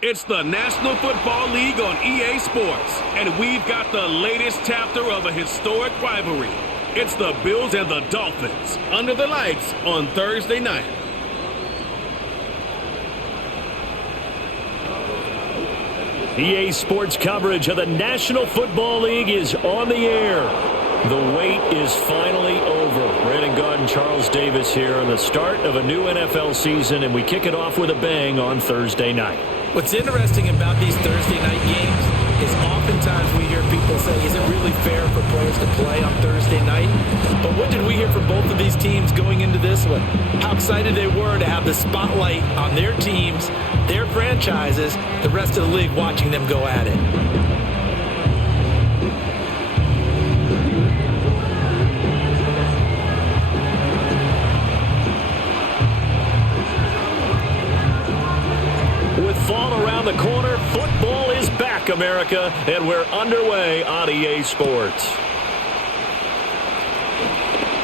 It's the National Football League on EA Sports, and we've got the latest chapter of a historic rivalry. It's the Bills and the Dolphins under the lights on Thursday night. EA Sports coverage of the National Football League is on the air. The wait is finally over. Brandon Gaudin, Charles Davis here on the start of a new NFL season, and we kick it off with a bang on Thursday night. What's interesting about these Thursday night games is oftentimes we hear people say, is it really fair for players to play on Thursday night? But what did we hear from both of these teams going into this one? How excited they were to have the spotlight on their teams, their franchises, the rest of the league watching them go at it. Fall around the corner. Football is back, America, and we're underway on EA Sports.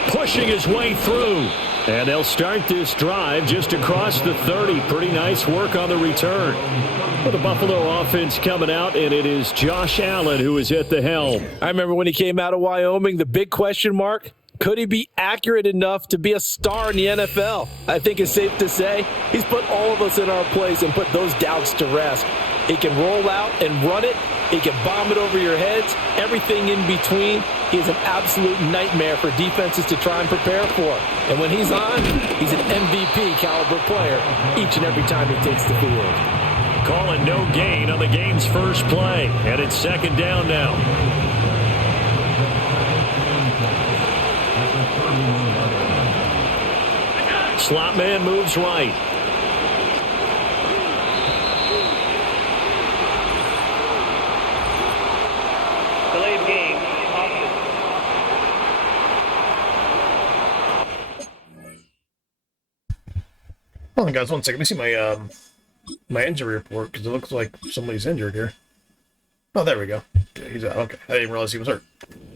Pushing his way through, and they'll start this drive just across the 30. Pretty nice work on the return. Well, the Buffalo offense coming out, and it is Josh Allen who is at the helm. I remember when he came out of Wyoming, the big question mark, could he be accurate enough to be a star in the NFL? I think it's safe to say he's put all of us in our place and put those doubts to rest. He can roll out and run it. He can bomb it over your heads. Everything in between. He's an absolute nightmare for defenses to try and prepare for. And when he's on, he's an MVP caliber player each and every time he takes the field. Calling no gain on the game's first play, and it's second down now. Slot man moves right. Delayed game. Hold on, guys, 1 second. Let me see my injury report, because it looks like somebody's injured here. Oh, there we go. Yeah, he's out. Okay, I didn't realize he was hurt.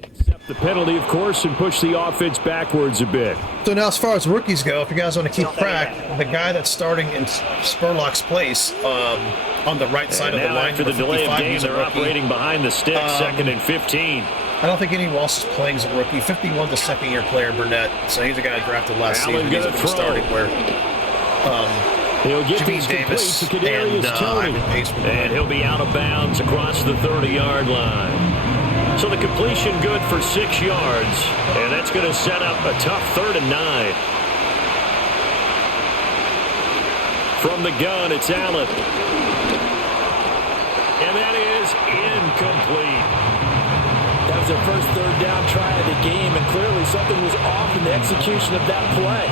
Accept the penalty, of course, and push the offense backwards a bit. So now, as far as rookies go, if you guys want to keep track, the guy that's starting in Spurlock's place on the right side of the line after the delay of game, they're operating behind the stick, second and 15. I don't think anyone else is playing as a rookie. 51's a second-year player, Burnett. So he's a guy drafted last season. He's going to starting where he'll get Jamin this Davis complete to Kadarius Toney, and he'll be out of bounds across the 30-yard line. So the completion good for 6 yards, and that's going to set up a tough 3rd and 9. From the gun, it's Allen. And that is incomplete. That was their first third down try of the game, and clearly something was off in the execution of that play.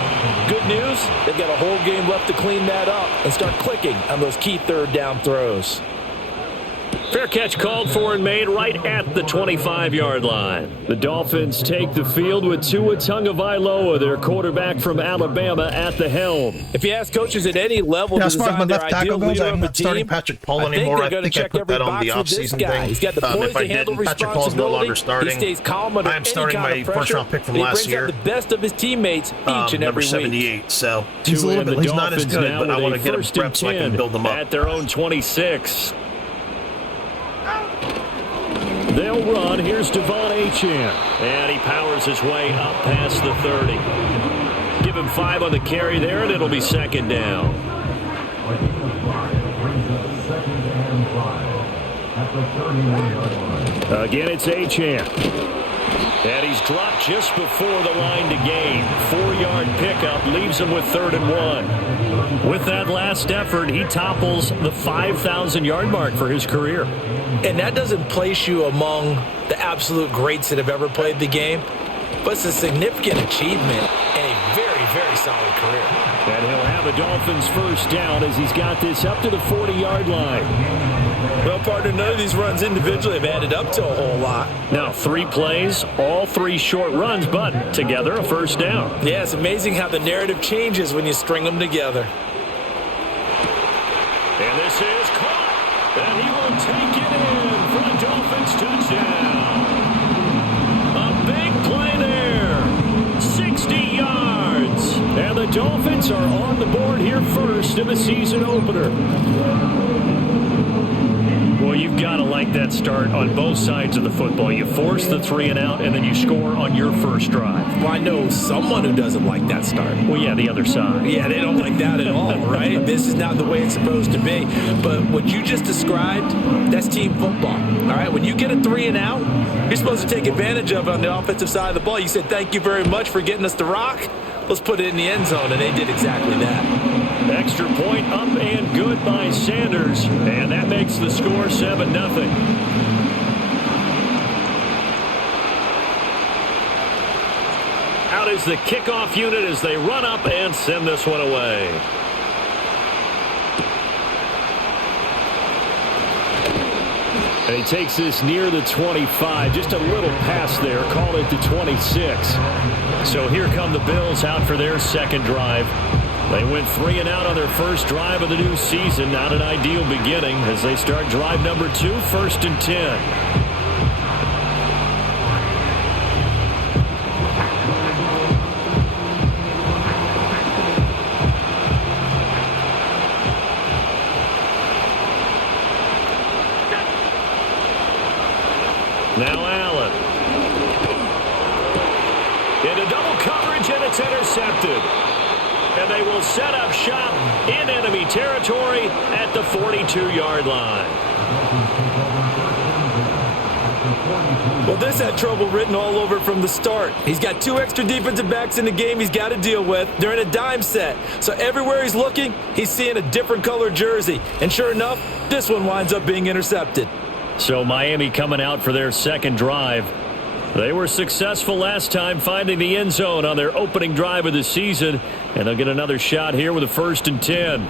Good news, they've got a whole game left to clean that up and start clicking on those key third down throws. Fair catch called for and made right at the 25-yard line. The Dolphins take the field with Tua Tagovailoa, their quarterback from Alabama, at the helm. If you ask coaches at any level to as far as my design their left ideal tackle goes, leader I'm of a not starting team, Patrick Paul I think anymore. they're I going to think I check put every that on the box with this offseason guy. thing. He's got the poise If I to handle didn't, Patrick Paul's no longer responsibility. starting. He stays calm under I am any starting kind my of pressure. first-round pick from He last brings year. out the best of his teammates each and every number week. 78. So he's a little bit. He's not as good, but I want to get him reps so I can build him up. At their own 26. They'll run. Here's Devon Achane. And he powers his way up past the 30. Give him 5 on the carry there, and it'll be second down. Again, it's Achane. And he's dropped just before the line to gain. 4-yard pickup leaves him with 3rd and 1. With that last effort, he topples the 5,000-yard mark for his career. And that doesn't place you among the absolute greats that have ever played the game, but it's a significant achievement and a very, very solid career. And he'll have a Dolphins first down as he's got this up to the 40-yard line. Well, partner, none of these runs individually have added up to a whole lot. Now, 3 plays, all 3 short runs, but together a first down. Yeah, it's amazing how the narrative changes when you string them together. And this is caught, and he will take it in for a Dolphins touchdown. A big play there, 60 yards. And the Dolphins are on the board here first in the season opener. Well, you've got to like that start on both sides of the football. You force the 3 and out, and then you score on your first drive. Well, I know someone who doesn't like that start. Well, yeah, the other side. Yeah, they don't like that at all, right? This is not the way it's supposed to be. But what you just described, that's team football, all right? When you get a 3 and out, you're supposed to take advantage of it on the offensive side of the ball. You said, thank you very much for getting us the rock. Let's put it in the end zone, and they did exactly that. Extra point up and good by Sanders, and that makes the score 7-0. Out is the kickoff unit as they run up and send this one away. And he takes this near the 25, just a little pass there, call it the 26. So here come the Bills out for their second drive. They went 3 and out on their first drive of the new season. Not an ideal beginning as they start drive number 2, 1st and 10. Now Allen. Into double coverage, and it's intercepted. And they will set up shop in enemy territory at the 42-yard line. Well, this had trouble written all over from the start. He's got 2 extra defensive backs in the game he's got to deal with. They're in a dime set. So everywhere he's looking, he's seeing a different color jersey. And sure enough, this one winds up being intercepted. So Miami coming out for their second drive. They were successful last time finding the end zone on their opening drive of the season, and they'll get another shot here with a 1st and 10.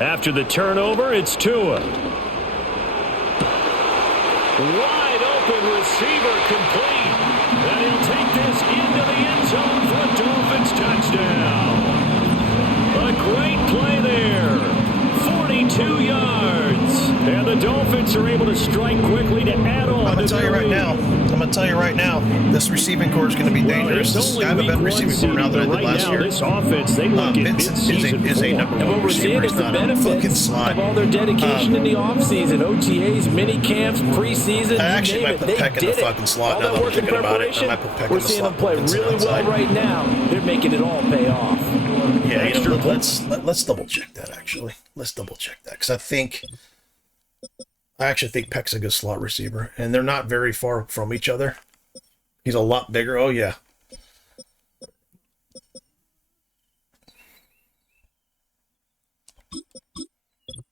After the turnover, it's Tua. Wide open receiver complete, and he'll take this into the end zone for a Dolphins touchdown. A great play there. 42 yards. And the Dolphins are able to strike quickly to add on. I'm going to tell you right now, this receiving core is going to be dangerous. I have a better receiving core now than I did last year. This offense, they look at Vincent is a number one receiver. He's not a fucking slot. Of all their dedication in the offseason, OTAs, mini camps, preseason, I actually might put Peck in the fucking slot now that I'm thinking about it. I might put Peck in the slot. We're seeing them play really well right now. They're making it all pay off. Yeah, let's double check that, actually. Let's double check that, because I actually think Peck's a good slot receiver, and they're not very far from each other. He's a lot bigger. Oh, yeah.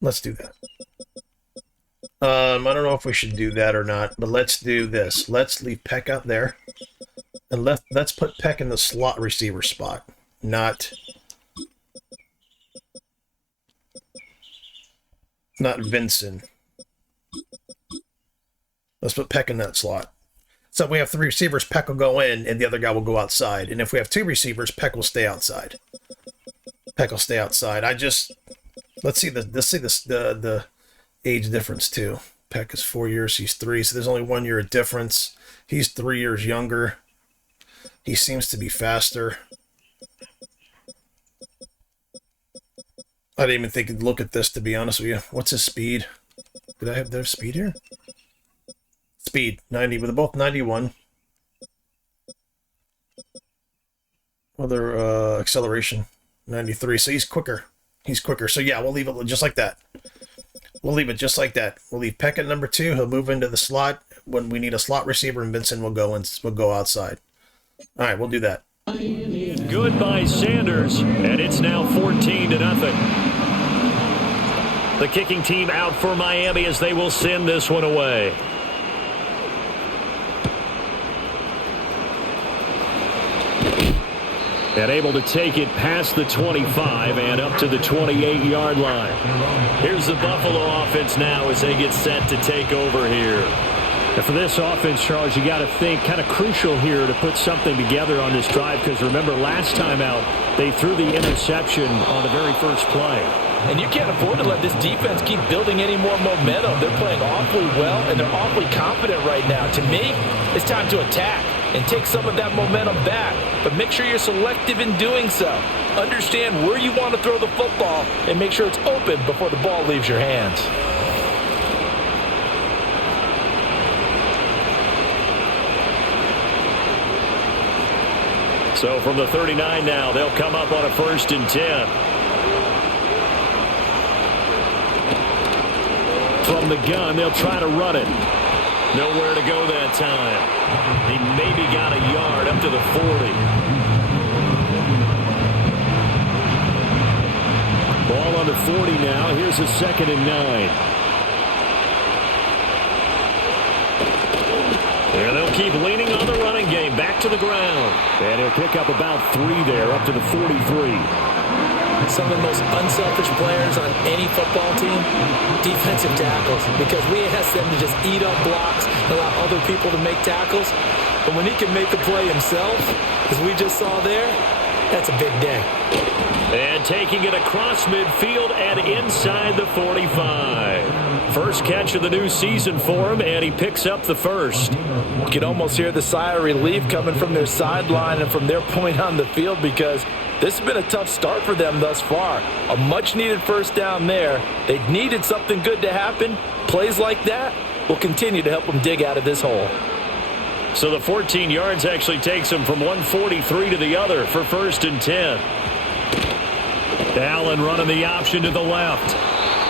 Let's do that. I don't know if we should do that or not, but let's do this. Let's leave Peck out there, and let's put Peck in the slot receiver spot, not Vincent. Let's put Peck in that slot. So if we have 3 receivers, Peck will go in, and the other guy will go outside. And if we have 2 receivers, Peck will stay outside. Let's see the age difference too. Peck is 4 years, he's 3, so there's only 1 year of difference. He's 3 years younger. He seems to be faster. I didn't even think he'd look at this, to be honest with you. What's his speed? Did I have their speed here? Speed, 90, but they're both 91. Well, their acceleration, 93. So he's quicker. So yeah, we'll leave it just like that. We'll leave Peck at number 2. He'll move into the slot when we need a slot receiver, and Vincent will go outside. All right, we'll do that. Good by Sanders, and it's now 14-0. The kicking team out for Miami as they will send this one away. And able to take it past the 25 and up to the 28-yard line. Here's the Buffalo offense now as they get set to take over here. And for this offense, Charles, you got to think kind of crucial here to put something together on this drive, because remember last time out they threw the interception on the very first play. And you can't afford to let this defense keep building any more momentum. They're playing awfully well, and they're awfully confident right now. To me, it's time to attack. and take some of that momentum back. But make sure you're selective in doing so. Understand where you want to throw the football and make sure it's open before the ball leaves your hands. So from the 39 now, they'll come up on a 1st and 10. From the gun, they'll try to run it. Nowhere to go that time. He maybe got a yard up to the 40. Ball on the 40 now. Here's a 2nd and 9. And they'll keep leaning on the running game. Back to the ground. And he'll pick up about 3 there, up to the 43. Some of the most unselfish players on any football team, defensive tackles, because we ask them to just eat up blocks and allow other people to make tackles. But when he can make the play himself, as we just saw there, that's a big day. And taking it across midfield and inside the 45. First catch of the new season for him, and he picks up the first. You can almost hear the sigh of relief coming from their sideline and from their point on the field, because this has been a tough start for them thus far. A much-needed first down there. They needed something good to happen. Plays like that will continue to help them dig out of this hole. So the 14 yards actually takes them from 143 to the other for 1st and 10. Allen running the option to the left.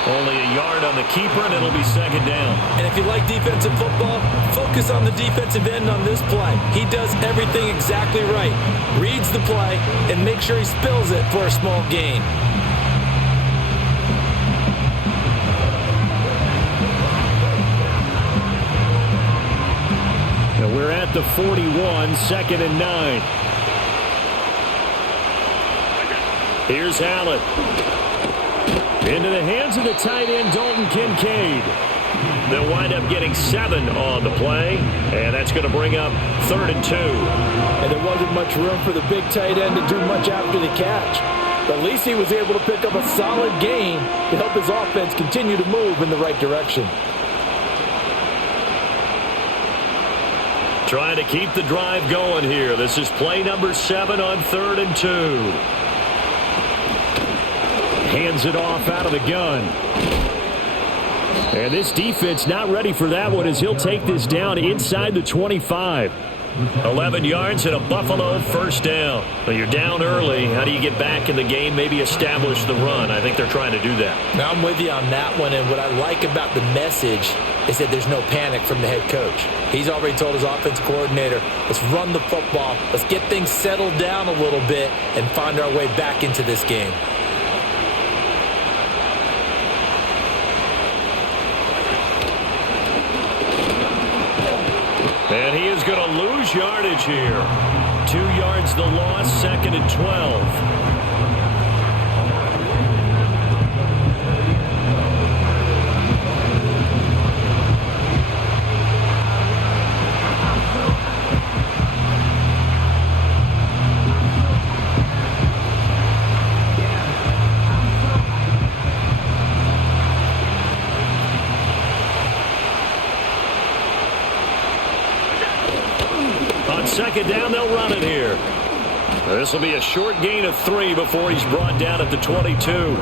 Only a yard on the keeper, and it'll be 2nd down. And if you like defensive football, focus on the defensive end on this play. He does everything exactly right. Reads the play and makes sure he spills it for a small gain. Now we're at the 41, 2nd and 9. Here's Allen. Into the hands of the tight end, Dalton Kincaid. They'll wind up getting 7 on the play, and that's going to bring up 3rd and 2. And there wasn't much room for the big tight end to do much after the catch. But at least he was able to pick up a solid gain to help his offense continue to move in the right direction. Trying to keep the drive going here. This is play number 7 on 3rd and 2. Hands it off out of the gun. And this defense not ready for that one, as he'll take this down inside the 25. 11 yards and a Buffalo first down. Well, you're down early. How do you get back in the game, maybe establish the run? I think they're trying to do that. Now, I'm with you on that one, and what I like about the message is that there's no panic from the head coach. He's already told his offensive coordinator, let's run the football, let's get things settled down a little bit and find our way back into this game. And he is going to lose yardage here. 2 yards the loss, 2nd and 12. Second down, they'll run it here. This will be a short gain of 3 before he's brought down at the 22.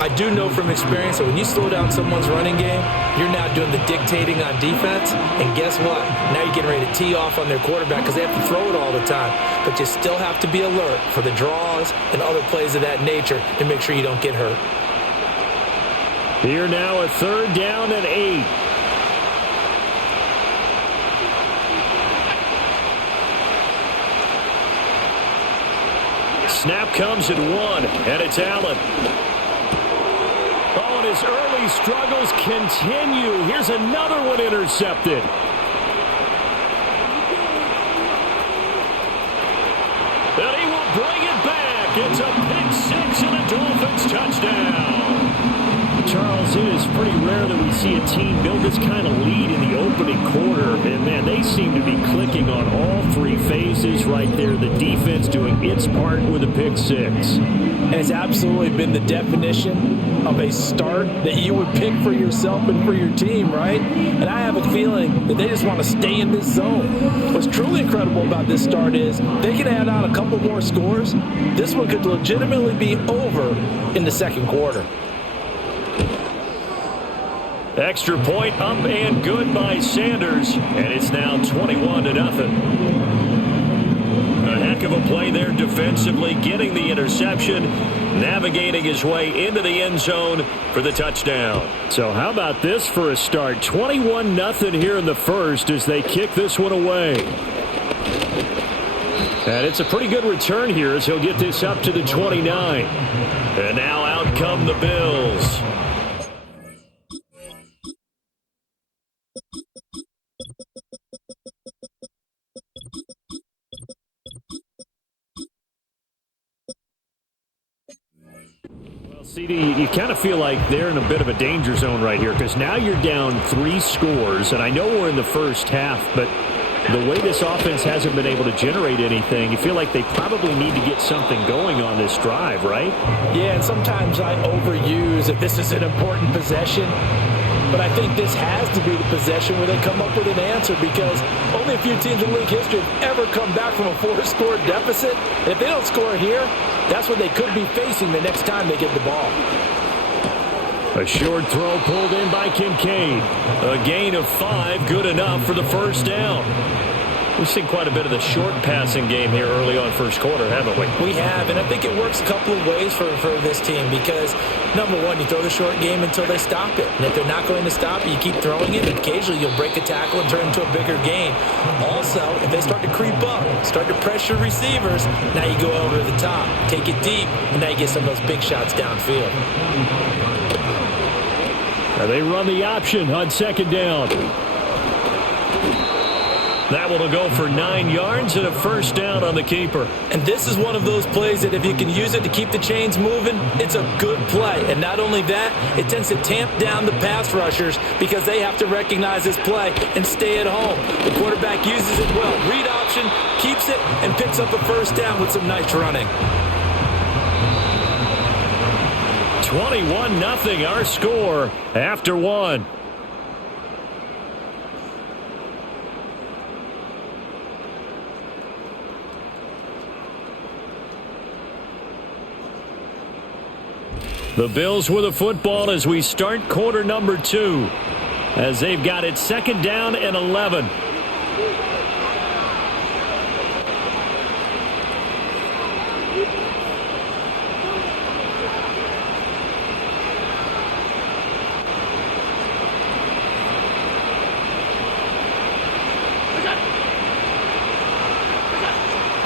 I do know from experience that when you slow down someone's running game, you're now doing the dictating on defense. And guess what? Now you're getting ready to tee off on their quarterback because they have to throw it all the time. But you still have to be alert for the draws and other plays of that nature to make sure you don't get hurt. Here now a 3rd down and 8. Snap comes at 1, and it's Allen. Oh, and his early struggles continue. Here's another one intercepted. And he will bring it back. It's a pick 6 and a Dolphins touchdown. Charles, it is pretty rare that we see a team build this kind of lead in the opening quarter. And, man, they seem to be clicking on all 3 phases right there. The defense doing its part with a pick six. And it's absolutely been the definition of a start that you would pick for yourself and for your team, right? And I have a feeling that they just want to stay in this zone. What's truly incredible about this start is they can add on a couple more scores. This one could legitimately be over in the second quarter. Extra point up and good by Sanders, and it's now 21-0. A heck of a play there defensively, getting the interception, navigating his way into the end zone for the touchdown. So how about this for a start? 21-0 here in the first as they kick this one away. And it's a pretty good return here as he'll get this up to the 29. And now out come the Bills. CD, you kind of feel like they're in a bit of a danger zone right here because now you're down 3 scores, and I know we're in the first half, but the way this offense hasn't been able to generate anything, you feel like they probably need to get something going on this drive, right? Yeah, and sometimes I overuse if this is an important possession, but I think this has to be the possession where they come up with an answer because only a few teams in league history have ever come back from a 4-score deficit. And if they don't score here, that's what they could be facing the next time they get the ball. A short throw pulled in by Kincaid. A gain of 5, good enough for the first down. We've seen quite a bit of the short passing game here early on first quarter, haven't we? We have, and I think it works a couple of ways for this team because, number one, you throw the short game until they stop it. And if they're not going to stop it, you keep throwing it, and occasionally you'll break a tackle and turn it into a bigger gain. Also, if they start to creep up, start to pressure receivers, now you go over the top, take it deep, and now you get some of those big shots downfield. Now they run the option on second down. That one will go for 9 yards and a first down on the keeper. And this is one of those plays that if you can use it to keep the chains moving, it's a good play. And not only that, it tends to tamp down the pass rushers because they have to recognize this play and stay at home. The quarterback uses it well. Read option, keeps it, and picks up a first down with some nice running. 21-0 our score after 1. The Bills with the football as we start quarter number 2 as they've got it second down and 11.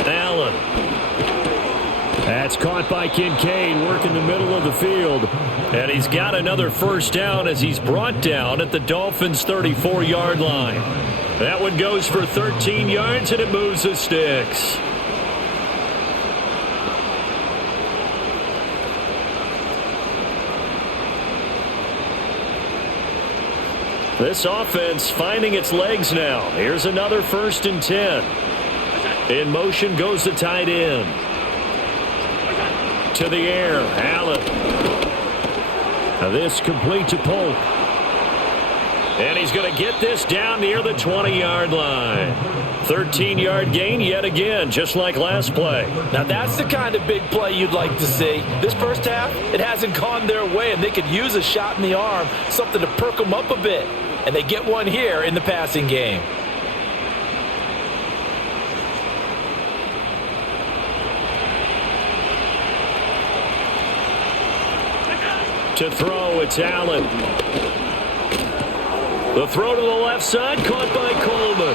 Allen. That's caught by Kincaid, working the middle of the field. And he's got another first down as he's brought down at the Dolphins' 34-yard line. That one goes for 13 yards, and it moves the sticks. This offense finding its legs now. Here's another 1st and 10. In motion goes the tight end. To the air, Allen. Now this complete to Polk. And he's going to get this down near the 20-yard line. 13-yard gain yet again, just like last play. Now that's the kind of big play you'd like to see. This first half, it hasn't gone their way, and they could use a shot in the arm, something to perk them up a bit. And they get one here in the passing game. To throw, it's Allen. The throw to the left side, caught by Coleman.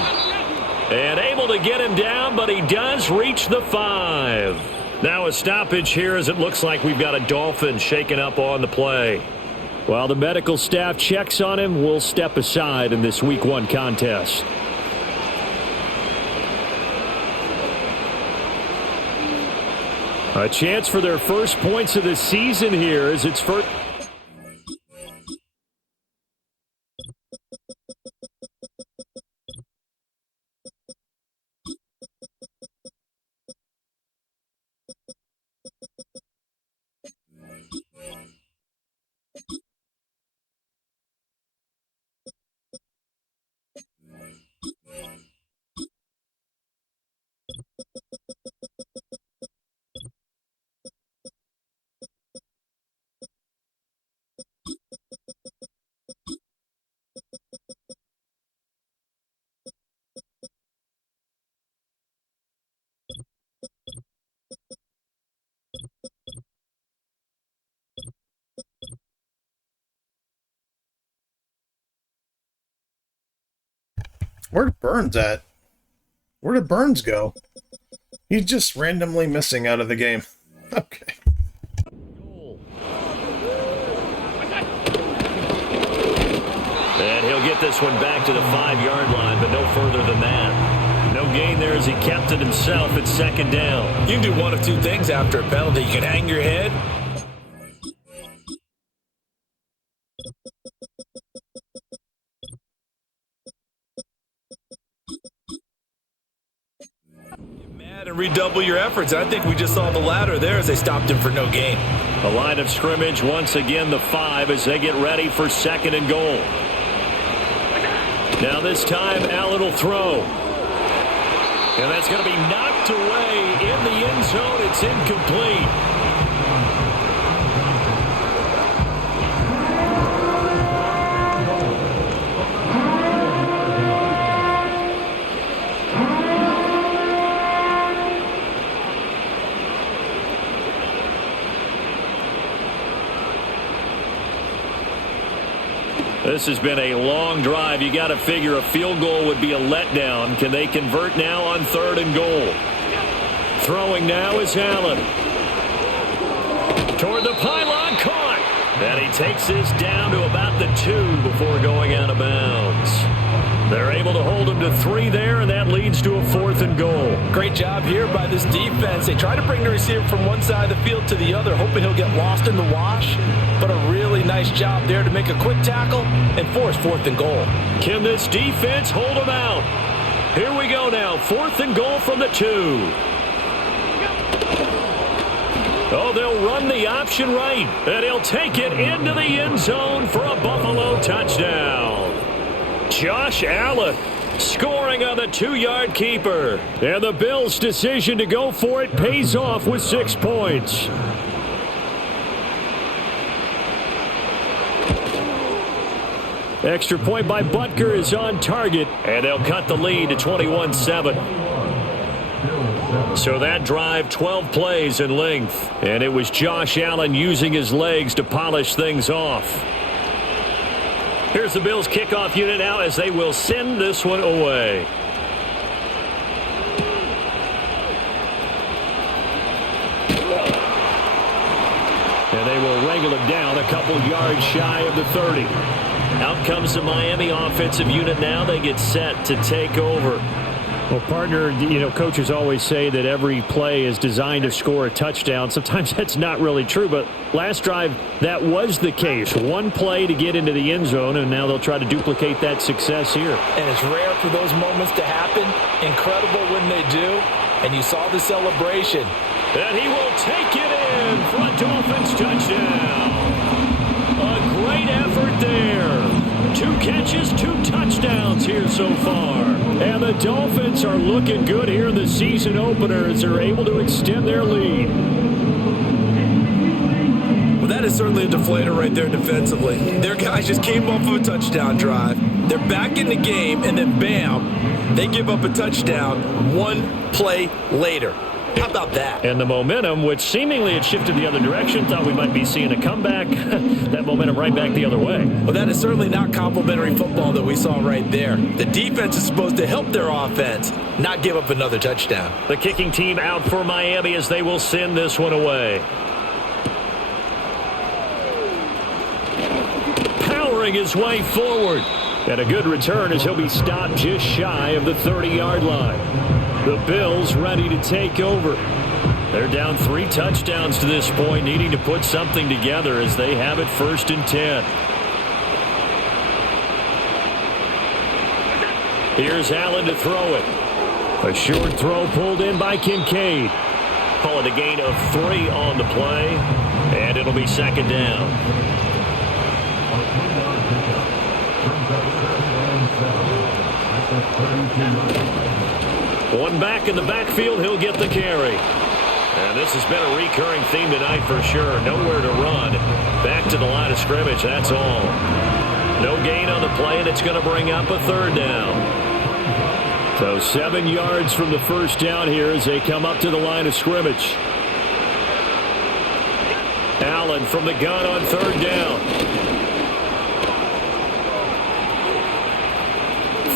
And able to get him down, but he does reach the 5. Now a stoppage here as it looks like we've got a Dolphin shaken up on the play. While the medical staff checks on him, we'll step aside in this Week 1 contest. A chance for their first points of the season here as it's first. Where'd Burns at? Where did Burns go? He's just randomly missing out of the game. Okay. And he'll get this one back to the 5-yard line, but no further than that. No gain there as he kept it himself at second down. You can do one of two things after a penalty. You can hang your head. And redouble your efforts. I think we just saw the latter there as they stopped him for no gain. The line of scrimmage, once again the 5 as they get ready for second and goal. Now this time, Allen will throw. And that's going to be knocked away in the end zone. It's incomplete. This has been a long drive. You got to figure a field goal would be a letdown. Can they convert now on third and goal? Throwing now is Allen. Toward the pylon, caught. And he takes this down to about the 2 before going out of bounds. They're able to hold him to 3 there, and that leads to a 4th and goal. Great job here by this defense. They try to bring the receiver from one side of the field to the other, hoping he'll get lost in the wash. But a really nice job there to make a quick tackle and force 4th and goal. Can this defense hold him out? Here we go now. 4th and goal from the 2. Oh, they'll run the option right, and he'll take it into the end zone for a Buffalo touchdown. Josh Allen scoring on the 2-yard keeper. And the Bills' decision to go for it pays off with 6 points. Extra point by Butker is on target, and they'll cut the lead to 21-7. So that drive, 12 plays in length, and it was Josh Allen using his legs to polish things off. Here's the Bills' kickoff unit now as they will send this one away. And they will wrangle him down a couple yards shy of the 30. Out comes the Miami offensive unit now. They get set to take over. Well, partner, coaches always say that every play is designed to score a touchdown. Sometimes that's not really true, but last drive, that was the case. One play to get into the end zone, and now they'll try to duplicate that success here. And it's rare for those moments to happen. Incredible when they do. And you saw the celebration. And he will take it in for a Dolphins touchdown. A great effort there. 2 catches, 2 touchdowns here so far. And the Dolphins are looking good here in the season opener as they're able to extend their lead. Well, that is certainly a deflator right there defensively. Their guys just came off of a touchdown drive. They're back in the game, and then bam, they give up a touchdown 1 play later. How about that? And the momentum, which seemingly had shifted the other direction, thought we might be seeing a comeback. That momentum right back the other way. Well, that is certainly not complimentary football that we saw right there. The defense is supposed to help their offense, not give up another touchdown. The kicking team out for Miami as they will send this one away. Powering his way forward. And a good return as he'll be stopped just shy of the 30-yard line. The Bills ready to take over. They're down 3 touchdowns to this point, needing to put something together as they have it 1st and 10. Here's Allen to throw it. A short throw pulled in by Kincaid. Call it a gain of 3 on the play, and it'll be 2nd down. One back in the backfield, he'll get the carry. And this has been a recurring theme tonight for sure. Nowhere to run. Back to the line of scrimmage, that's all. No gain on the play, and it's going to bring up a 3rd down. So 7 yards from the 1st down here as they come up to the line of scrimmage. Allen from the gun on 3rd down.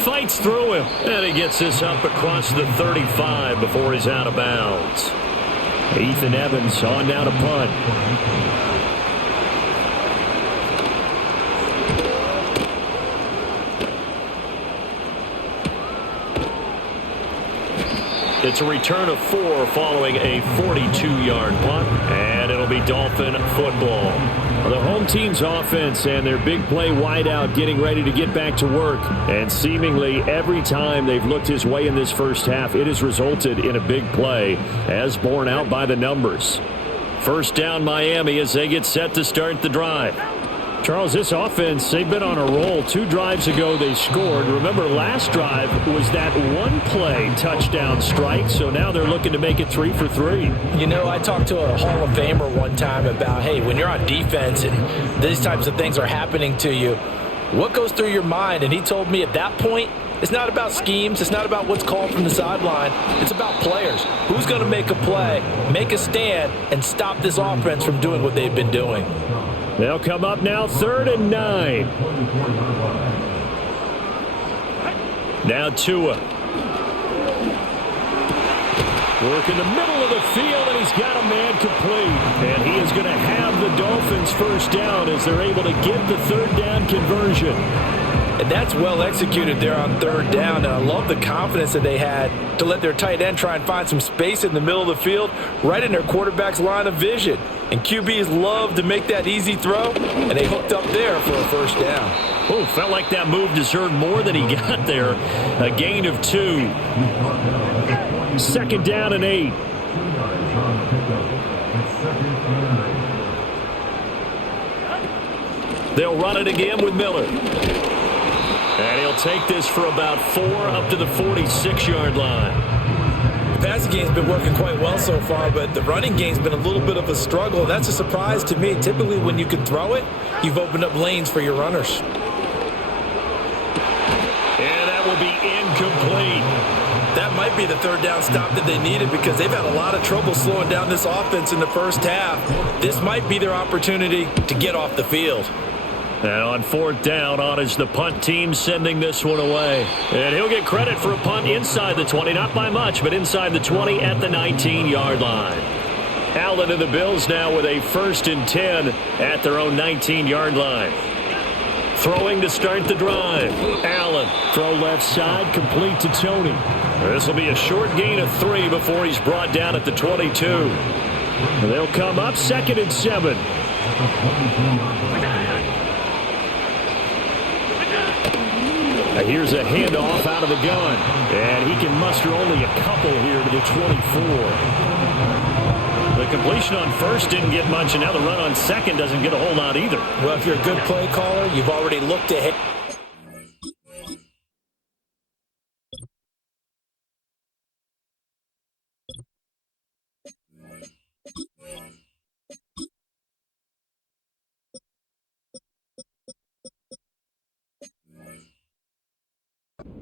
fights through him. And he gets this up across the 35 before he's out of bounds. Ethan Evans on now to punt. It's a return of 4 following a 42-yard punt, and it'll be Dolphin football. The home team's offense and their big play wideout getting ready to get back to work. And seemingly every time they've looked his way in this first half, it has resulted in a big play, as borne out by the numbers. First down Miami as they get set to start the drive. Charles, this offense, they've been on a roll. 2 drives ago they scored. Remember, last drive was that one-play touchdown strike, so now they're looking to make it 3 for 3. You know, I talked to a Hall of Famer one time about, hey, when you're on defense and these types of things are happening to you, what goes through your mind? And he told me at that point, it's not about schemes. It's not about what's called from the sideline. It's about players. Who's going to make a play, make a stand, and stop this offense from doing what they've been doing? They'll come up now 3rd and 9. Now Tua. Work in the middle of the field, and he's got a man complete. And he is going to have the Dolphins first down as they're able to get the 3rd down conversion. And that's well executed there on 3rd down. And I love the confidence that they had to let their tight end try and find some space in the middle of the field, right in their quarterback's line of vision. And QBs love to make that easy throw, and they hooked up there for a first down. Oh, felt like that move deserved more than he got there. A gain of 2. 2nd down and 8. They'll run it again with Miller. And he'll take this for about 4 up to the 46-yard line. The passing game's been working quite well so far, but the running game's been a little bit of a struggle. That's a surprise to me. Typically, when you can throw it, you've opened up lanes for your runners. And that will be incomplete. That might be the 3rd down stop that they needed because they've had a lot of trouble slowing down this offense in the first half. This might be their opportunity to get off the field. And on 4th down, on is the punt team sending this one away. And he'll get credit for a punt inside the 20, not by much, but inside the 20 at the 19-yard line. Allen and the Bills now with a 1st and 10 at their own 19-yard line. Throwing to start the drive. Allen, throw left side, complete to Tony. This will be a short gain of 3 before he's brought down at the 22. And they'll come up 2nd and 7. Here's a handoff out of the gun, and he can muster only a couple here to the 24. The completion on 1st didn't get much, and now the run on 2nd doesn't get a whole lot either. Well, if you're a good play caller, you've already looked ahead.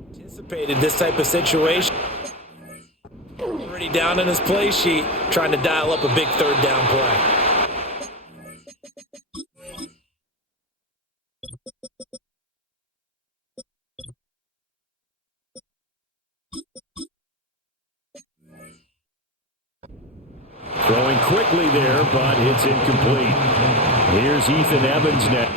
Anticipated this type of situation. Already down in his play sheet, trying to dial up a big 3rd down play. Throwing quickly there, but it's incomplete. Here's Ethan Evans now.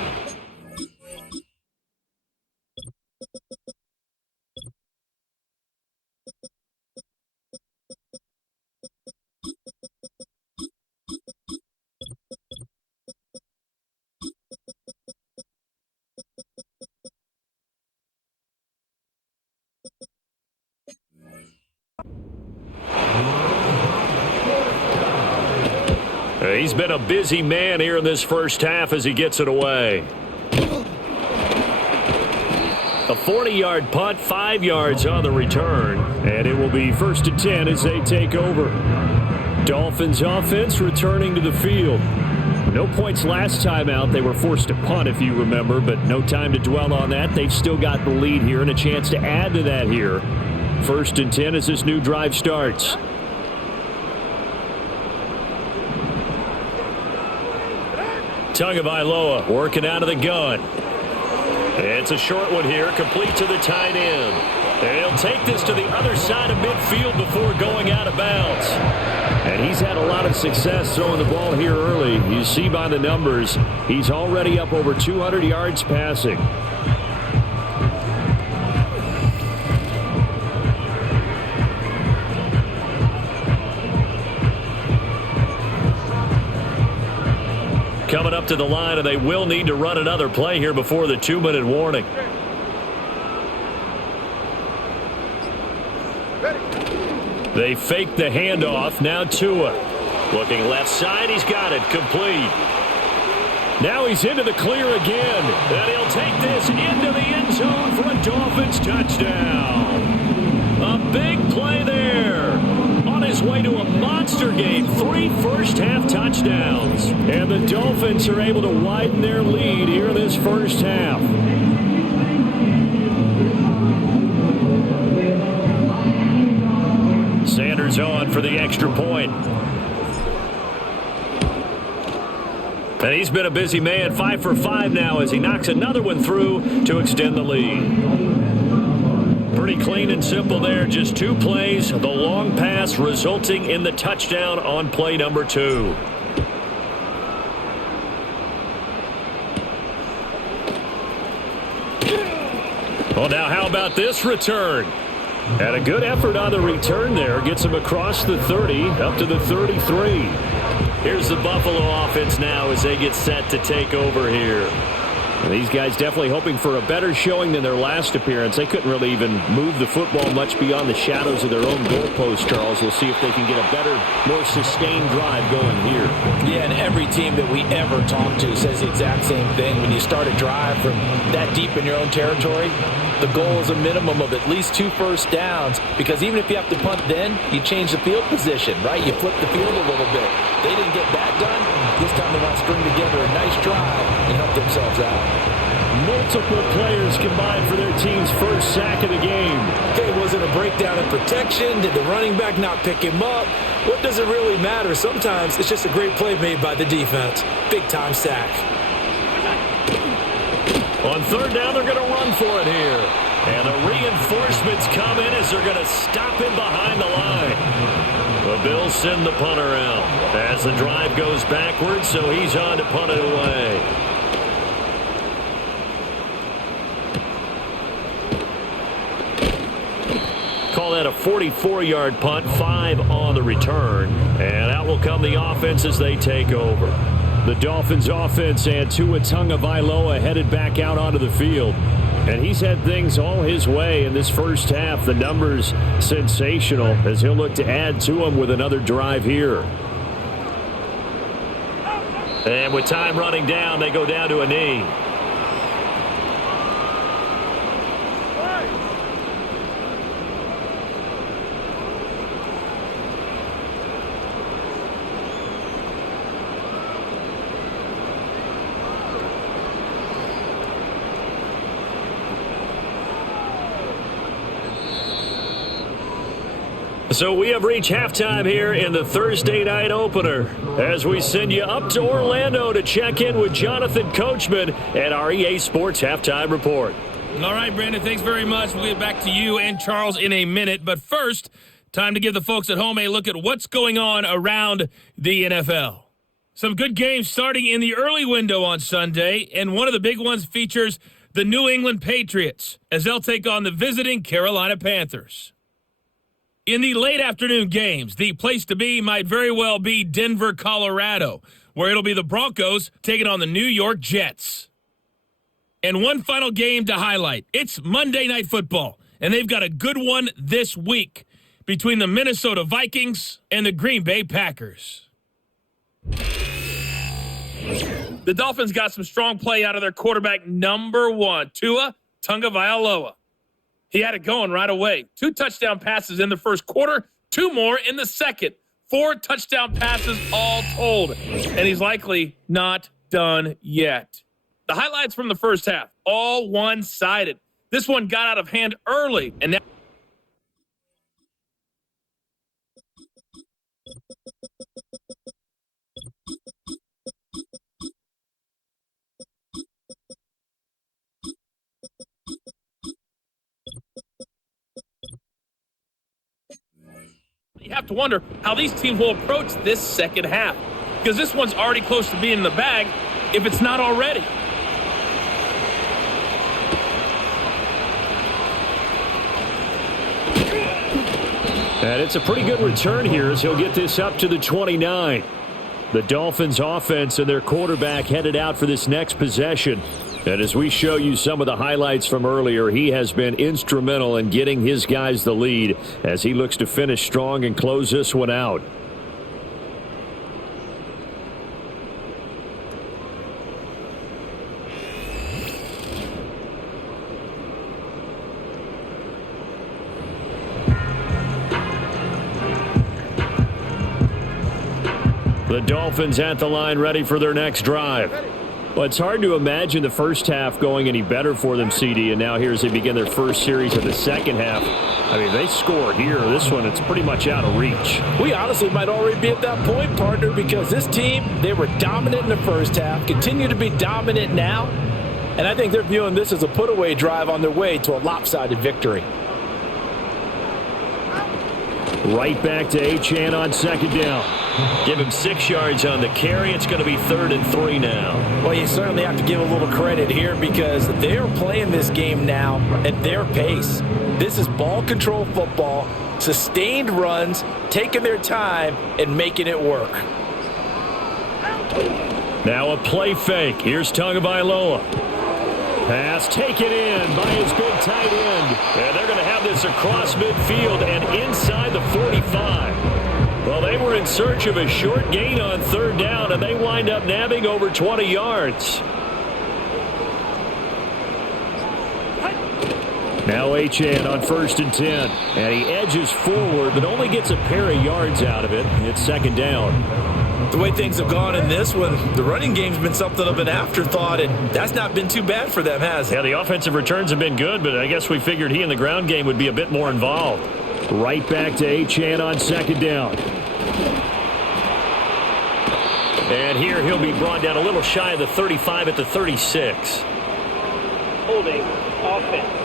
He's been a busy man here in this first half as he gets it away. A 40-yard punt, 5 yards on the return, and it will be 1st and 10 as they take over. Dolphins offense returning to the field. No points last time out. They were forced to punt, if you remember, but no time to dwell on that. They've still got the lead here and a chance to add to that here. 1st and 10 as this new drive starts. Tagovailoa working out of the gun. It's a short one here, complete to the tight end. And he'll take this to the other side of midfield before going out of bounds. And he's had a lot of success throwing the ball here early. You see by the numbers, he's already up over 200 yards passing. Coming up to the line, and they will need to run another play here before the 2-minute warning. They fake the handoff. Now Tua. Looking left side. He's got it. Complete. Now he's into the clear again. And he'll take this into the end zone for a Dolphins touchdown. A big play there. On his way to a monster game. 3 first-half touchdowns. And the Dolphins are able to widen their lead here in this first half. Sanders on for the extra point. And he's been a busy man, 5 for 5 now as he knocks another one through to extend the lead. Pretty clean and simple there, just 2 plays, the long pass resulting in the touchdown on play number 2. Well, now how about this return? And a good effort on the return there. Gets him across the 30, up to the 33. Here's the Buffalo offense now as they get set to take over here. And these guys definitely hoping for a better showing than their last appearance. They couldn't really even move the football much beyond the shadows of their own goalpost, Charles. We'll see if they can get a better, more sustained drive going here. Yeah, and every team that we ever talk to says the exact same thing. When you start a drive from that deep in your own territory, the goal is a minimum of at least 2 first downs, because even if you have to punt then, you change the field position, right? You flip the field a little bit. They didn't get that done. This time they want to string together a nice drive and help themselves out. Multiple players combined for their team's first sack of the game. Okay, was it a breakdown in protection? Did the running back not pick him up? What does it really matter? Sometimes it's just a great play made by the defense. Big-time sack. On 3rd down, they're going to run for it here. And the reinforcements come in as they're going to stop him behind the line. The Bills send the punter out as the drive goes backwards, so he's on to punt it away. Call that a 44-yard punt, 5 on the return. And out will come the offense as they take over. The Dolphins offense and Tua Tagovailoa headed back out onto the field. And he's had things all his way in this first half. The numbers sensational as he'll look to add to them with another drive here. And with time running down, they go down to a knee. So we have reached halftime here in the Thursday night opener as we send you up to Orlando to check in with Jonathan Coachman at our EA Sports Halftime Report. All right, Brandon, thanks very much. We'll get back to you and Charles in a minute. But first, time to give the folks at home a look at what's going on around the NFL. Some good games starting in the early window on Sunday, and one of the big ones features the New England Patriots as they'll take on the visiting Carolina Panthers. In the late afternoon games, the place to be might very well be Denver, Colorado, where it'll be the Broncos taking on the New York Jets. And one final game to highlight. It's Monday Night Football, and they've got a good one this week between the Minnesota Vikings and the Green Bay Packers. The Dolphins got some strong play out of their quarterback number 1, Tua Tagovailoa. He had it going right away. 2 touchdown passes in the first quarter, 2 more in the second. 4 touchdown passes all told. And he's likely not done yet. The highlights from the first half, all one-sided. This one got out of hand early, and now to wonder how these teams will approach this second half, because this one's already close to being in the bag if it's not already. And it's a pretty good return here as he'll get this up to the 29. The Dolphins offense and their quarterback headed out for this next possession. And as we show you some of the highlights from earlier, he has been instrumental in getting his guys the lead as he looks to finish strong and close this one out. The Dolphins at the line ready for their next drive. Well, it's hard to imagine the first half going any better for them, CD, and now here as they begin their first series of the second half. I mean, they score here. This one, it's pretty much out of reach. We honestly might already be at that point, partner, because this team, they were dominant in the first half, continue to be dominant now, and I think they're viewing this as a put-away drive on their way to a lopsided victory. Right back to Achane on second down. Give him 6 yards on the carry. It's going to be 3rd and 3 now. Well, you certainly have to give a little credit here because they're playing this game now at their pace. This is ball control football, sustained runs, taking their time and making it work. Now a play fake. Here's Tagovailoa. Pass taken in by his big tight end. And they're going to have this across midfield and inside the 45. Well, they were in search of a short gain on 3rd down, and they wind up nabbing over 20 yards. Now Achane on 1st and 10. And he edges forward, but only gets a pair of yards out of it. It's 2nd down. The way things have gone in this one, the running game's been something of an afterthought, and that's not been too bad for them, has it? Yeah, the offensive returns have been good, but I guess we figured he in the ground game would be a bit more involved. Right back to Achane on 2nd down. And here he'll be brought down a little shy of the 35 at the 36. Holding offense.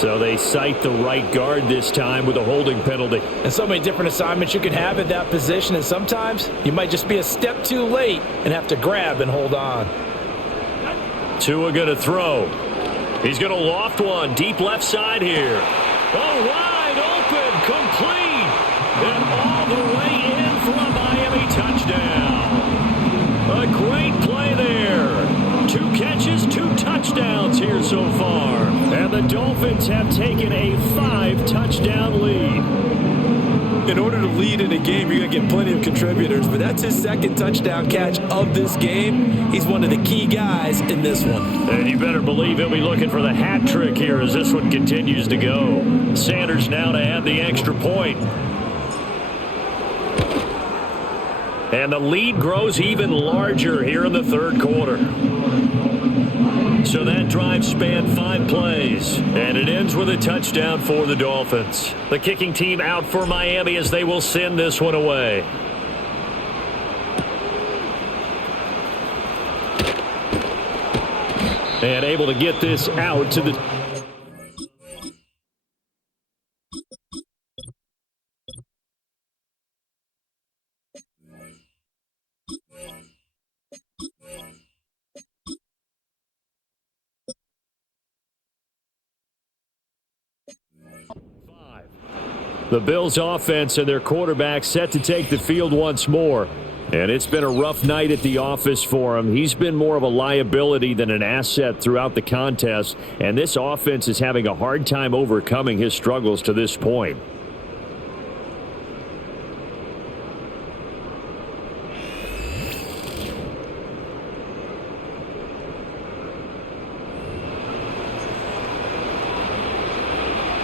So they cite the right guard this time with a holding penalty. And so many different assignments you can have at that position, and sometimes you might just be a step too late and have to grab and hold on. Tua going to throw. He's going to loft one deep left side here. Oh, wide open, complete, and all the way in for a Miami touchdown. A great play there. 2 catches, 2 touchdowns here so far. And the Dolphins have taken a 5-touchdown lead. In order to lead in a game, you're going to get plenty of contributors, but that's his 2nd touchdown catch of this game. He's one of the key guys in this one. And you better believe he'll be looking for the hat trick here as this one continues to go. Sanders now to add the extra point. And the lead grows even larger here in the 3rd quarter. So that drive spanned 5 plays, and it ends with a touchdown for the Dolphins. The kicking team out for Miami as they will send this one away. And able to get this out to the... The Bills offense and their quarterback set to take the field once more. And it's been a rough night at the office for him. He's been more of a liability than an asset throughout the contest. And this offense is having a hard time overcoming his struggles to this point.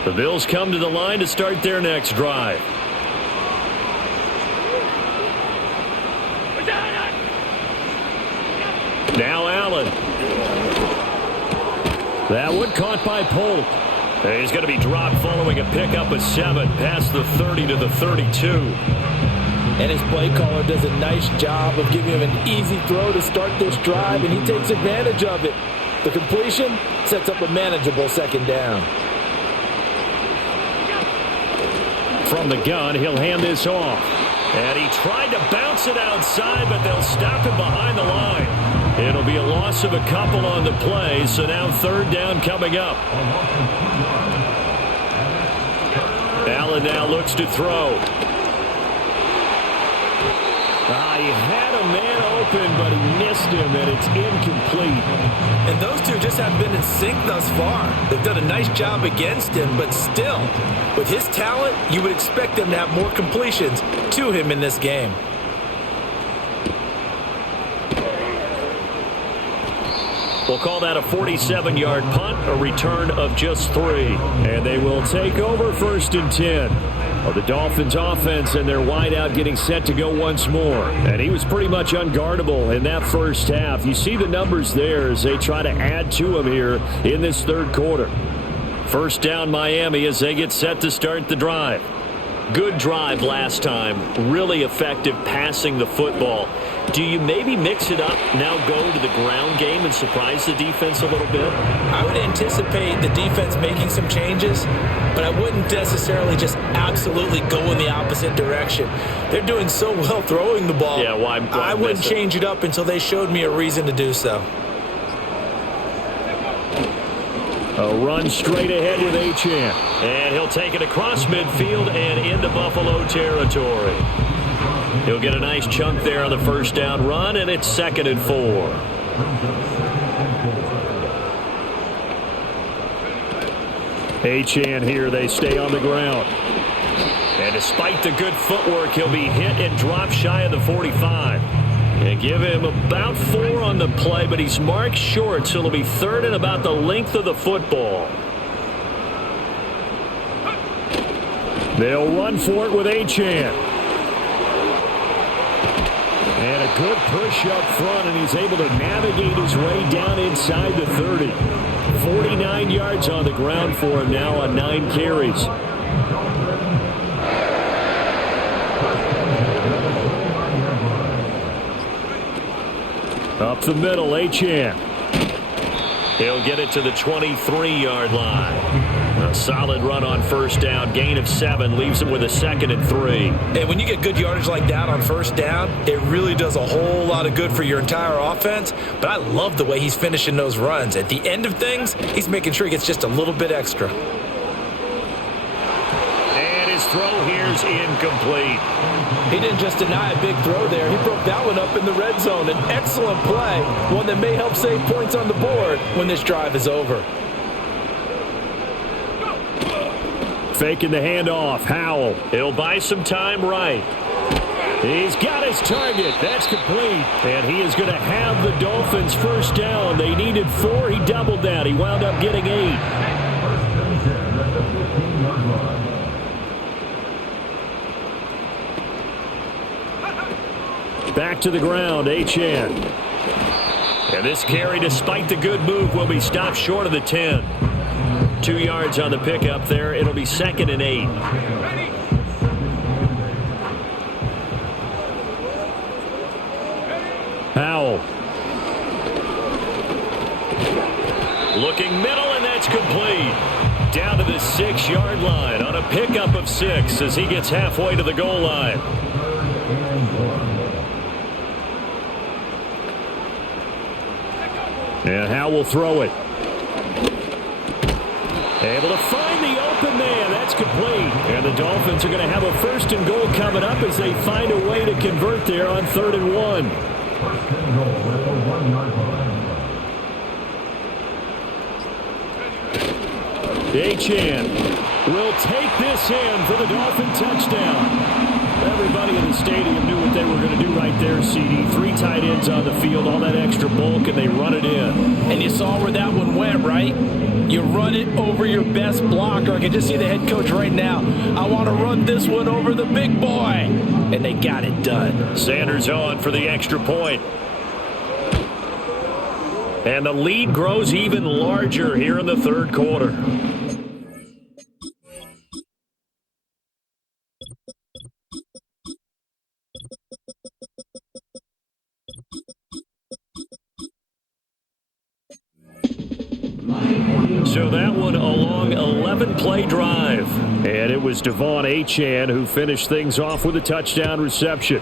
The Bills come to the line to start their next drive. Now Allen. That one caught by Polk. He's going to be dropped following a pickup of 7 past the 30 to the 32. And his play caller does a nice job of giving him an easy throw to start this drive, and he takes advantage of it. The completion sets up a manageable 2nd down. from the gun. He'll hand this off. And he tried to bounce it outside, but they'll stop him behind the line. It'll be a loss of a couple on the play, so now third down coming up. Allen now looks to throw. He had a man open, but he missed him, and it's incomplete. And those two just haven't been in sync thus far. They've done a nice job against him, but still, with his talent, you would expect them to have more completions to him in this game. We'll call that a 47-yard punt, a return of just 3. And they will take over 1st and 10. Well, the Dolphins offense and their wideout getting set to go once more. And he was pretty much unguardable in that first half. You see the numbers there as they try to add to him here in this third quarter. First down Miami as they get set to start the drive. Good drive last time. Really effective passing the football. Do you maybe mix it up, now go to the ground game and surprise the defense a little bit? I would anticipate the defense making some changes, but I wouldn't necessarily just absolutely go in the opposite direction. They're doing so well throwing the ball. Yeah, why I wouldn't change it up until they showed me a reason to do so. A run straight ahead with Achane. And he'll take it across midfield and into Buffalo territory. He'll get a nice chunk there on the first down run, and it's 2nd and 4. Achane here, they stay on the ground. And despite the good footwork, he'll be hit and drop shy of the 45. And give him about 4 on the play, but he's marked short, so it'll be 3rd and about the length of the football. They'll run for it with Achane. And a good push up front, and he's able to navigate his way down inside the 30. 49 yards on the ground for him now on 9 carries. Up the middle, Achane. He'll get it to the 23-yard line. A solid run on first down. Gain of 7 leaves him with a 2nd and 3. And when you get good yardage like that on first down, it really does a whole lot of good for your entire offense. But I love the way he's finishing those runs. At the end of things, he's making sure he gets just a little bit extra. And his throw here's incomplete. He didn't just deny a big throw there. He broke that one up in the red zone. An excellent play, one that may help save points on the board when this drive is over. Faking the handoff. Howell. He'll buy some time right. He's got his target. That's complete. And he is going to have the Dolphins first down. They needed 4. He doubled that. He wound up getting 8. Back to the ground. Achane. And this carry, despite the good move, will be stopped short of the 10. 2 yards on the pickup there. It'll be 2nd and 8. Howell. Looking middle, and that's complete. Down to the 6-yard line on a pickup of 6 as he gets halfway to the goal line. And Howell will throw it. Able to find the open man. That's complete. And the Dolphins are going to have a 1st and goal coming up as they find a way to convert there on 3rd and 1. Achane will take this in for the Dolphin touchdown. Everybody in the stadium knew what they were going to do right there, CD. 3 tight ends on the field, all that extra bulk, and they run it in. And you saw where that one went, right? You run it over your best blocker. I can just see the head coach right now. I want to run this one over the big boy. And they got it done. Sanders on for the extra point. And the lead grows even larger here in the third quarter. So that one along 11. 11-play drive. And it was Devon Achane who finished things off with a touchdown reception.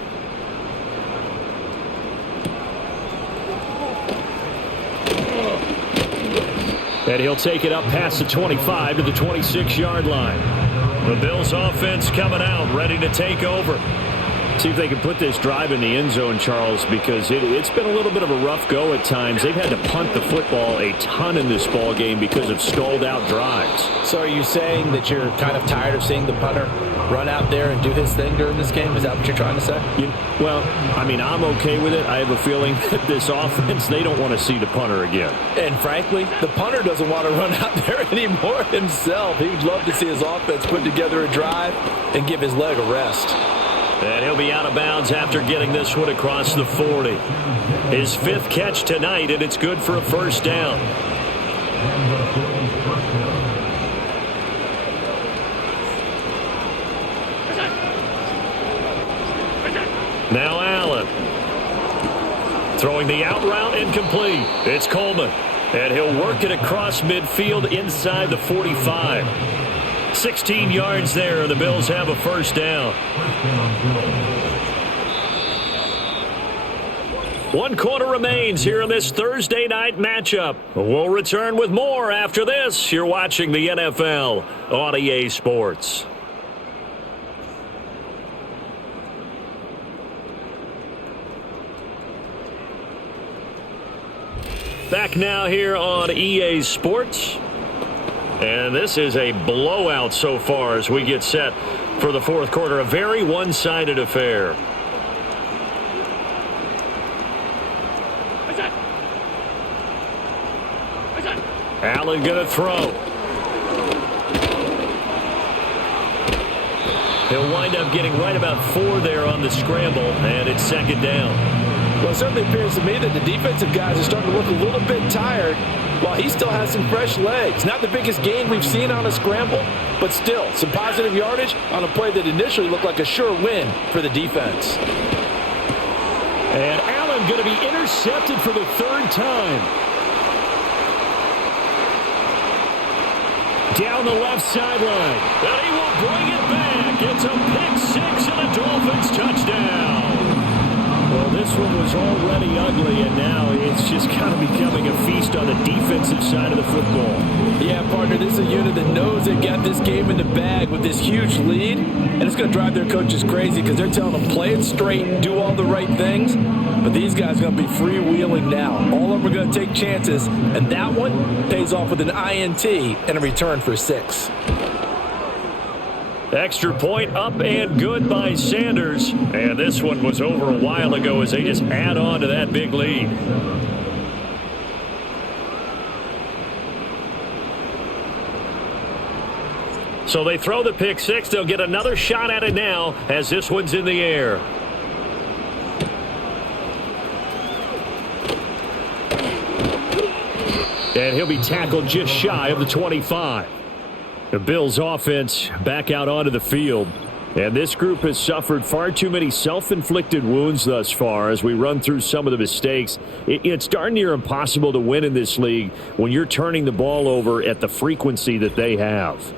And he'll take it up past the 25 to the 26-yard line. The Bills offense coming out, ready to take over. See if they can put this drive in the end zone, Charles, because it's been a little bit of a rough go at times. They've had to punt the football a ton in this ball game because of stalled-out drives. So are you saying that you're kind of tired of seeing the punter run out there and do his thing during this game? Is that what you're trying to say? Well, I mean, I'm okay with it. I have a feeling that this offense, they don't want to see the punter again. And frankly, the punter doesn't want to run out there anymore himself. He would love to see his offense put together a drive and give his leg a rest. And he'll be out of bounds after getting this one across the 40. His 5th catch tonight, and it's good for a first down. Now Allen. Throwing the out route incomplete. It's Coleman. And he'll work it across midfield inside the 45. 16 yards there, and the Bills have a first down. 1 quarter remains here in this Thursday night matchup. We'll return with more after this. You're watching the NFL on EA Sports. Back now here on EA Sports. And this is a blowout so far as we get set for the 4th quarter. A very one-sided affair. Allen going to throw. He'll wind up getting right about 4 there on the scramble, and it's 2nd down. Well, it certainly appears to me that the defensive guys are starting to look a little bit tired while he still has some fresh legs. Not the biggest gain we've seen on a scramble, but still some positive yardage on a play that initially looked like a sure win for the defense. And Allen going to be intercepted for the 3rd time. Down the left sideline. And he will bring it back. It's a pick 6 and a Dolphins touchdown. Well, this one was already ugly, and now it's just kind of becoming a feast on the defensive side of the football. Yeah, partner, this is a unit that knows they got this game in the bag with this huge lead, and it's going to drive their coaches crazy because they're telling them play it straight, do all the right things, but these guys are going to be freewheeling now. All of them are going to take chances, and that one pays off with an INT and a return for 6. Extra point up and good by Sanders. And this one was over a while ago as they just add on to that big lead. So they throw the pick 6. They'll get another shot at it now as this one's in the air. And he'll be tackled just shy of the 25. The Bills offense back out onto the field. And this group has suffered far too many self-inflicted wounds thus far as we run through some of the mistakes. It's darn near impossible to win in this league when you're turning the ball over at the frequency that they have.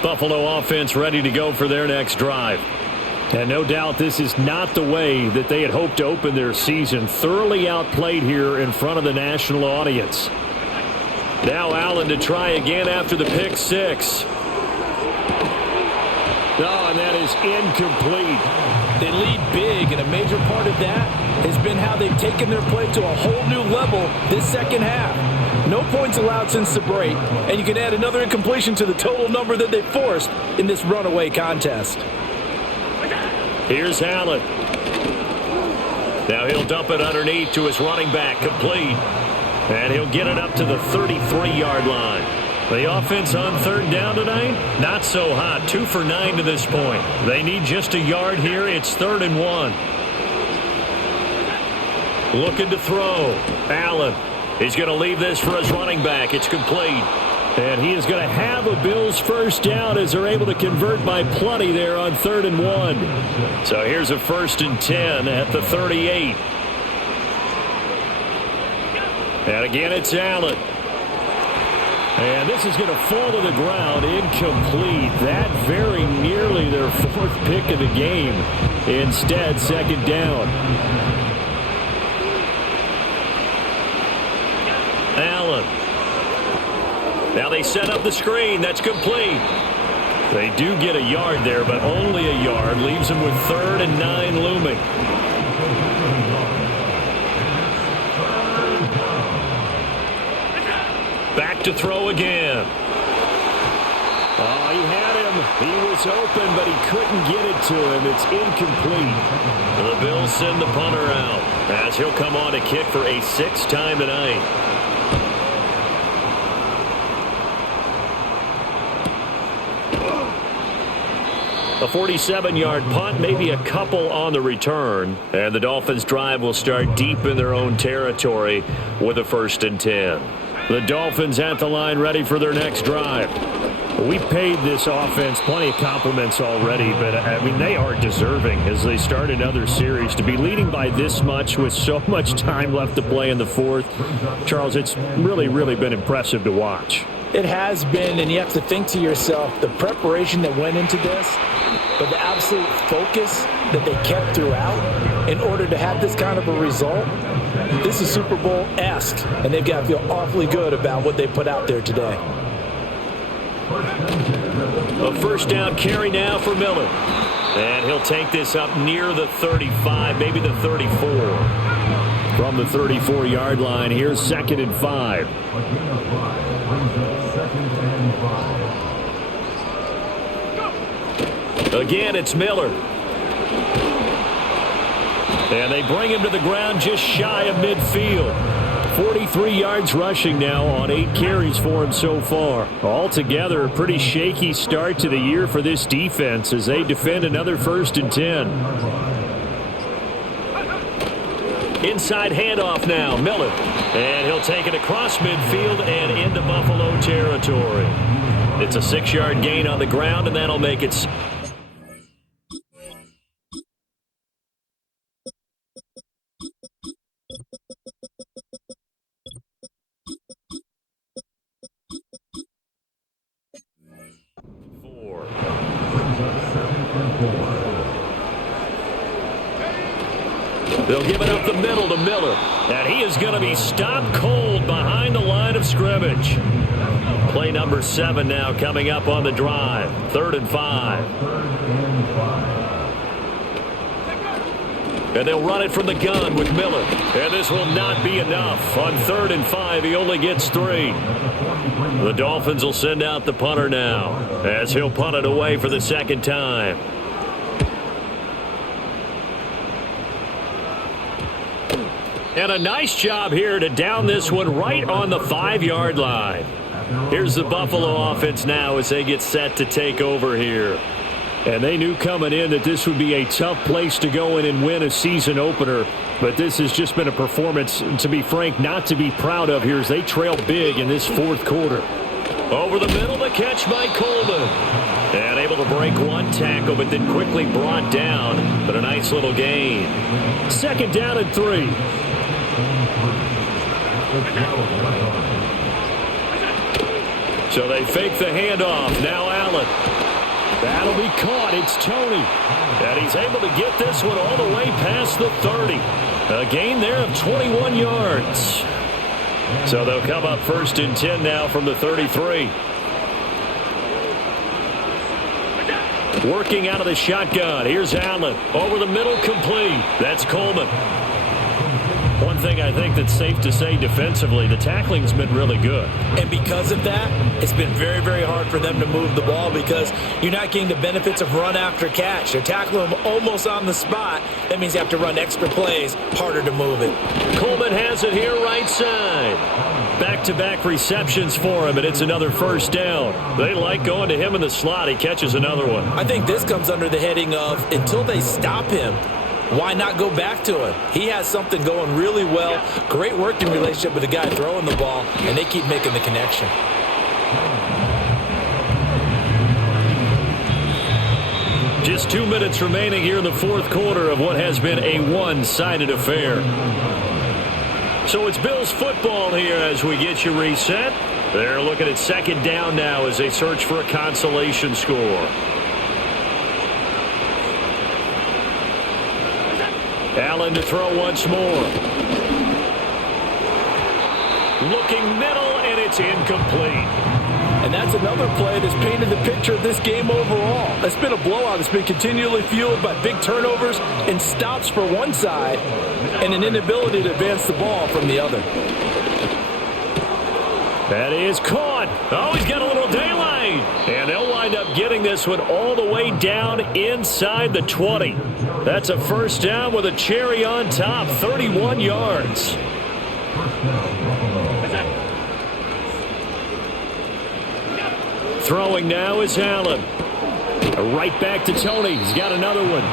Buffalo offense ready to go for their next drive. And no doubt this is not the way that they had hoped to open their season. Thoroughly outplayed here in front of the national audience. Now Allen to try again after the pick 6. Oh, and that is incomplete. They lead big, and a major part of that has been how they've taken their play to a whole new level this second half. No points allowed since the break, and you can add another incompletion to the total number that they forced in this runaway contest. Here's Allen. Now he'll dump it underneath to his running back, complete. And he'll get it up to the 33-yard line. The offense on 3rd down tonight, not so hot. 2 for 9 to this point. They need just a yard here. It's 3rd and 1. Looking to throw. Allen. He's going to leave this for his running back. It's complete. And he is going to have a Bills first down as they're able to convert by plenty there on 3rd and 1. So here's a 1st and 10 at the 38. And again, it's Allen. And this is going to fall to the ground, incomplete. That very nearly their 4th pick of the game. Instead, 2nd down. Allen. Now they set up the screen. That's complete. They do get a yard there, but only a yard. Leaves them with 3rd and 9 looming. Back to throw again. Oh, he had him. He was open, but he couldn't get it to him. It's incomplete. The Bills send the punter out as he'll come on to kick for a 6th time tonight. A 47-yard punt, maybe a couple on the return. And the Dolphins' drive will start deep in their own territory with a 1st and 10. The Dolphins at the line ready for their next drive. We paid this offense plenty of compliments already, but, I mean, they are deserving as they start another series. To be leading by this much with so much time left to play in the 4th, Charles, it's really, really been impressive to watch. It has been, and you have to think to yourself, the preparation that went into this, but the absolute focus that they kept throughout in order to have this kind of a result. This is Super Bowl-esque, and they've got to feel awfully good about what they put out there today. A 1st down carry now for Miller. And he'll take this up near the 35, maybe the 34. From the 34-yard line, here's 2nd and 5. Again, it's Miller. And they bring him to the ground just shy of midfield. 43 yards rushing now on 8 carries for him so far. Altogether, a pretty shaky start to the year for this defense as they defend another 1st and 10. Inside handoff now, Miller. And he'll take it across midfield and into Buffalo territory. It's a 6-yard gain on the ground, and that'll make it... They'll give it up the middle to Miller. And he is going to be stopped cold behind the line of scrimmage. Play number 7 now coming up on the drive. 3rd and 5. And they'll run it from the gun with Miller. And this will not be enough. On 3rd and 5, he only gets 3. The Dolphins will send out the punter now as he'll punt it away for the 2nd time. And a nice job here to down this one right on the 5-yard line. Here's the Buffalo offense now as they get set to take over here. And they knew coming in that this would be a tough place to go in and win a season opener. But this has just been a performance, to be frank, not to be proud of here as they trail big in this 4th quarter. Over the middle, the catch by Coleman. And able to break one tackle, but then quickly brought down. But a nice little gain. 2nd down and 3. So they fake the handoff. Now Allen. That'll be caught. It's Tony. And he's able to get this one all the way past the 30. A gain there of 21 yards. So they'll come up 1st and 10 now from the 33. Working out of the shotgun. Here's Allen. Over the middle, complete. That's Coleman. One thing I think that's safe to say defensively, the tackling's been really good. And because of that, it's been very, very hard for them to move the ball because you're not getting the benefits of run after catch. They're tackling them almost on the spot. That means you have to run extra plays, harder to move it. Coleman has it here right side. Back-to-back receptions for him, and it's another 1st down. They like going to him in the slot. He catches another one. I think this comes under the heading of until they stop him, why not go back to him? He has something going really well. Great working relationship with the guy throwing the ball, and they keep making the connection. Just 2 minutes remaining here in the fourth quarter of what has been a one-sided affair. So it's Bills football here as we get you reset. They're looking at second down now as they search for a consolation score. Allen to throw once more. Looking middle, and it's incomplete. And that's another play that's painted the picture of this game overall. It's been a blowout. It's been continually fueled by big turnovers and stops for one side and an inability to advance the ball from the other. That is caught. Oh, he's got a little daylight. And they'll wind up getting this one all the way down inside the 20. That's a first down with a cherry on top, 31 yards. Throwing now is Allen. Right back to Tony. He's got another one.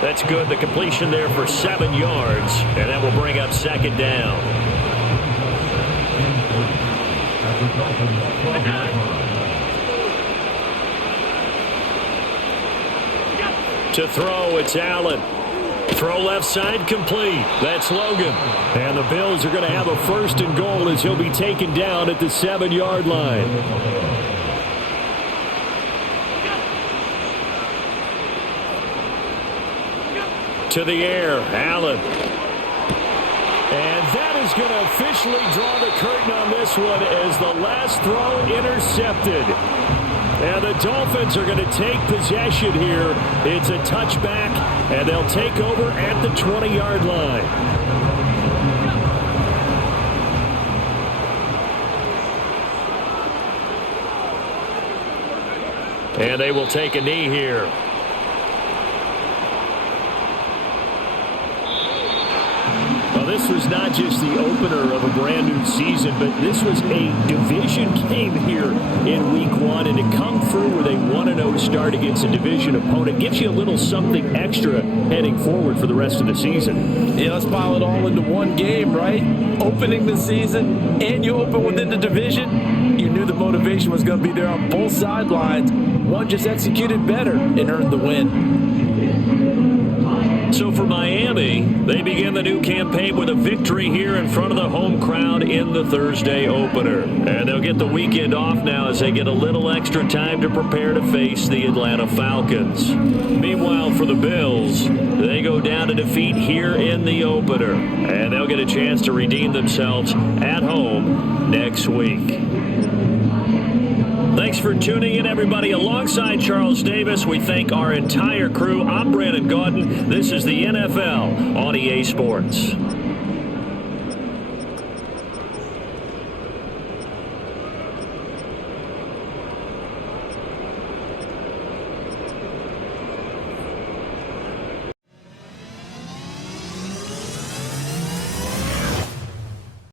That's good. The completion there for 7 yards. And that will bring up second down. To throw, it's Allen. Throw left side complete. That's Logan. And the Bills are going to have a first and goal as he'll be taken down at the 7-yard line. To the air, Allen. And that is going to officially draw the curtain on this one as the last throw intercepted. And the Dolphins are going to take possession here. It's a touchback, and they'll take over at the 20-yard line. And they will take a knee here. This was not just the opener of a brand new season, but this was a division game here in week one, and to come through with a 1-0 start against a division opponent gives you a little something extra heading forward for the rest of the season. Yeah, let's pile it all into one game, right? Opening the season, and you open within the division. You knew the motivation was going to be there on both sidelines. One just executed better and earned the win. So for Miami, they begin the new campaign with a victory here in front of the home crowd in the Thursday opener. And they'll get the weekend off now as they get a little extra time to prepare to face the Atlanta Falcons. Meanwhile, for the Bills, they go down to defeat here in the opener. And they'll get a chance to redeem themselves at home next week. Thanks for tuning in, everybody. Alongside Charles Davis, we thank our entire crew. I'm Brandon Gaudin. This is the NFL on EA Sports.